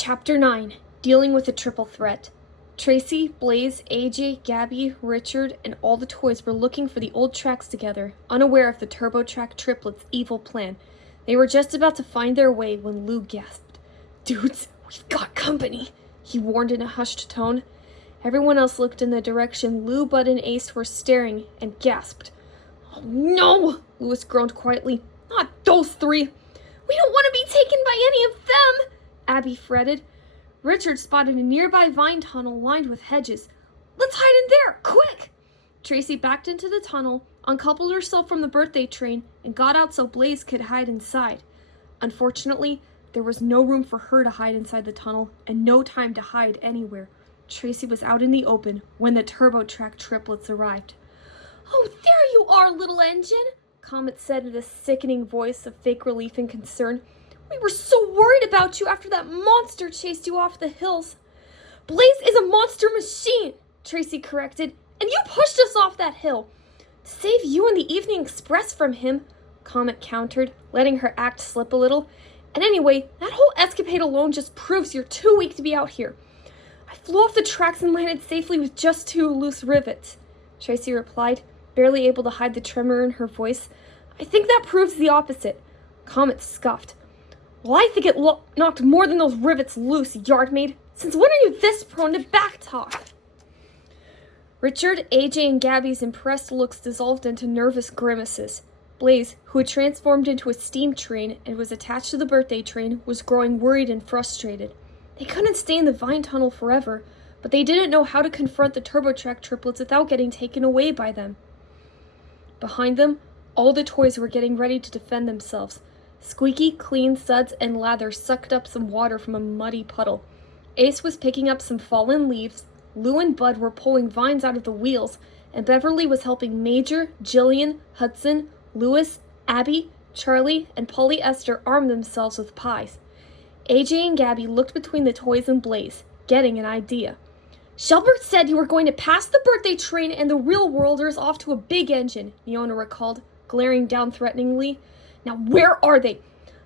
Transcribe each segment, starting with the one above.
Chapter 9, Dealing with a Triple Threat. Tracy, Blaze, AJ, Gabby, Richard, and all the toys were looking for the old tracks together, unaware of the TurboTrack triplets' evil plan. They were just about to find their way when Lou gasped. "Dudes, we've got company," he warned in a hushed tone. Everyone else looked in the direction Lou, Bud, and Ace were staring and gasped. "Oh no!" Louis groaned quietly. "Not those three! We don't want to be taken by any of them!" Abby fretted. Richard spotted a nearby vine tunnel lined with hedges. "Let's hide in there, quick!" Tracy backed into the tunnel, uncoupled herself from the birthday train, and got out so Blaze could hide inside. Unfortunately, there was no room for her to hide inside the tunnel, and no time to hide anywhere. Tracy was out in the open when the TurboTrack triplets arrived. "Oh, there you are, little engine," Comet said with a sickening voice of fake relief and concern. "We were so worried about you after that monster chased you off the hills." "Blaze is a monster machine," Tracy corrected, "and you pushed us off that hill." "To save you and the Evening Express from him," Comet countered, letting her act slip a little. "And anyway, that whole escapade alone just proves you're too weak to be out here." "I flew off the tracks and landed safely with just 2 loose rivets," Tracy replied, barely able to hide the tremor in her voice. "I think that proves the opposite." Comet scoffed. "Well, I think it knocked more than those rivets loose, yardmaid. Since when are you this prone to backtalk?" Richard, AJ, and Gabby's impressed looks dissolved into nervous grimaces. Blaze, who had transformed into a steam train and was attached to the birthday train, was growing worried and frustrated. They couldn't stay in the vine tunnel forever, but they didn't know how to confront the TurboTrack triplets without getting taken away by them. Behind them, all the toys were getting ready to defend themselves. Squeaky, Clean, Suds, and Lather sucked up some water from a muddy puddle. Ace was picking up some fallen leaves, Lou and Bud were pulling vines out of the wheels, and Beverly was helping Major, Jillian, Hudson, Louis, Abby, Charlie, and Polly Esther arm themselves with pies. AJ and Gabby looked between the toys and Blaze, getting an idea. "Shelbert said you were going to pass the birthday train and the real worlders off to a big engine," Neona recalled, glaring down threateningly. "Now where are they?"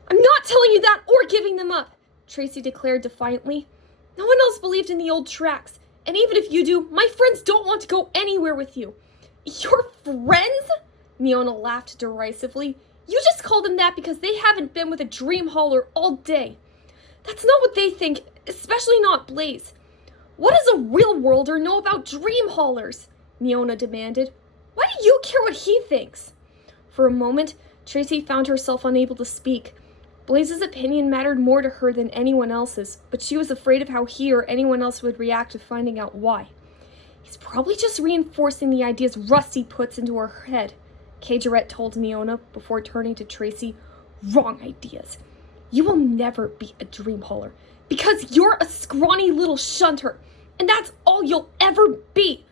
"I'm not telling you that or giving them up," Tracy declared defiantly. "No one else believed in the old tracks, and even if you do, my friends don't want to go anywhere with you." "Your friends?" Neona laughed derisively. "You just call them that because they haven't been with a dream hauler all day." "That's not what they think, especially not Blaze." "What does a real worlder know about dream haulers?" Neona demanded. "Why do you care what he thinks?" For a moment, Tracy found herself unable to speak. Blaze's opinion mattered more to her than anyone else's, but she was afraid of how he or anyone else would react to finding out why. "He's probably just reinforcing the ideas Rusty puts into her head," Cagerette told Neona before turning to Tracy. "Wrong ideas. You will never be a dream hauler, because you're a scrawny little shunter, and that's all you'll ever be."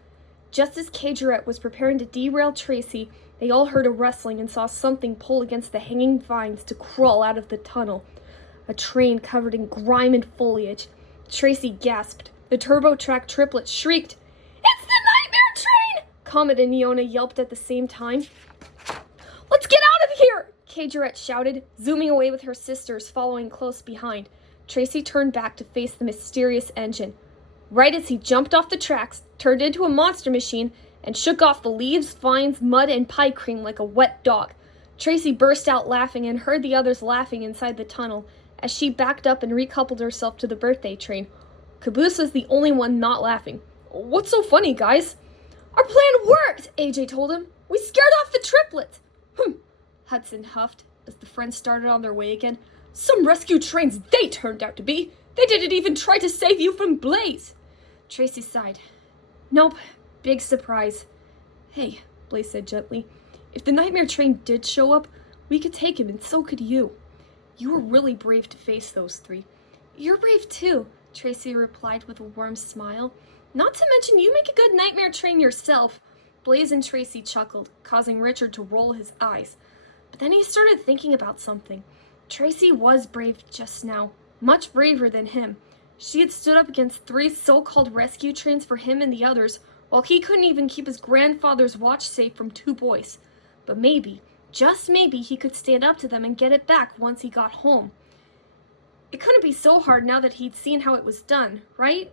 Just as Cagerette was preparing to derail Tracy, they all heard a rustling and saw something pull against the hanging vines to crawl out of the tunnel. A train covered in grime and foliage. Tracy gasped. The TurboTrack triplet shrieked. "It's the Nightmare Train!" Comet and Neona yelped at the same time. "Let's get out of here!" Cagerette shouted, zooming away with her sisters following close behind. Tracy turned back to face the mysterious engine. Right as he jumped off the tracks, turned into a monster machine, and shook off the leaves, vines, mud, and pie cream like a wet dog. Tracy burst out laughing and heard the others laughing inside the tunnel as she backed up and recoupled herself to the birthday train. Caboose was the only one not laughing. "What's so funny, guys?" "Our plan worked," AJ told him. "We scared off the triplets." Hudson huffed as the friends started on their way again. "Some rescue trains they turned out to be. They didn't even try to save you from Blaze." Tracy sighed. "Nope. Big surprise." "Hey," Blaze said gently, "if the Nightmare Train did show up, we could take him, and so could you. You were really brave to face those 3. "You're brave too," Tracy replied with a warm smile. "Not to mention you make a good Nightmare Train yourself." Blaze and Tracy chuckled, causing Richard to roll his eyes. But then he started thinking about something. Tracy was brave just now, much braver than him. She had stood up against 3 so-called rescue trains for him and the others, while he couldn't even keep his grandfather's watch safe from 2 boys. But maybe, just maybe, he could stand up to them and get it back once he got home. It couldn't be so hard now that he'd seen how it was done, right?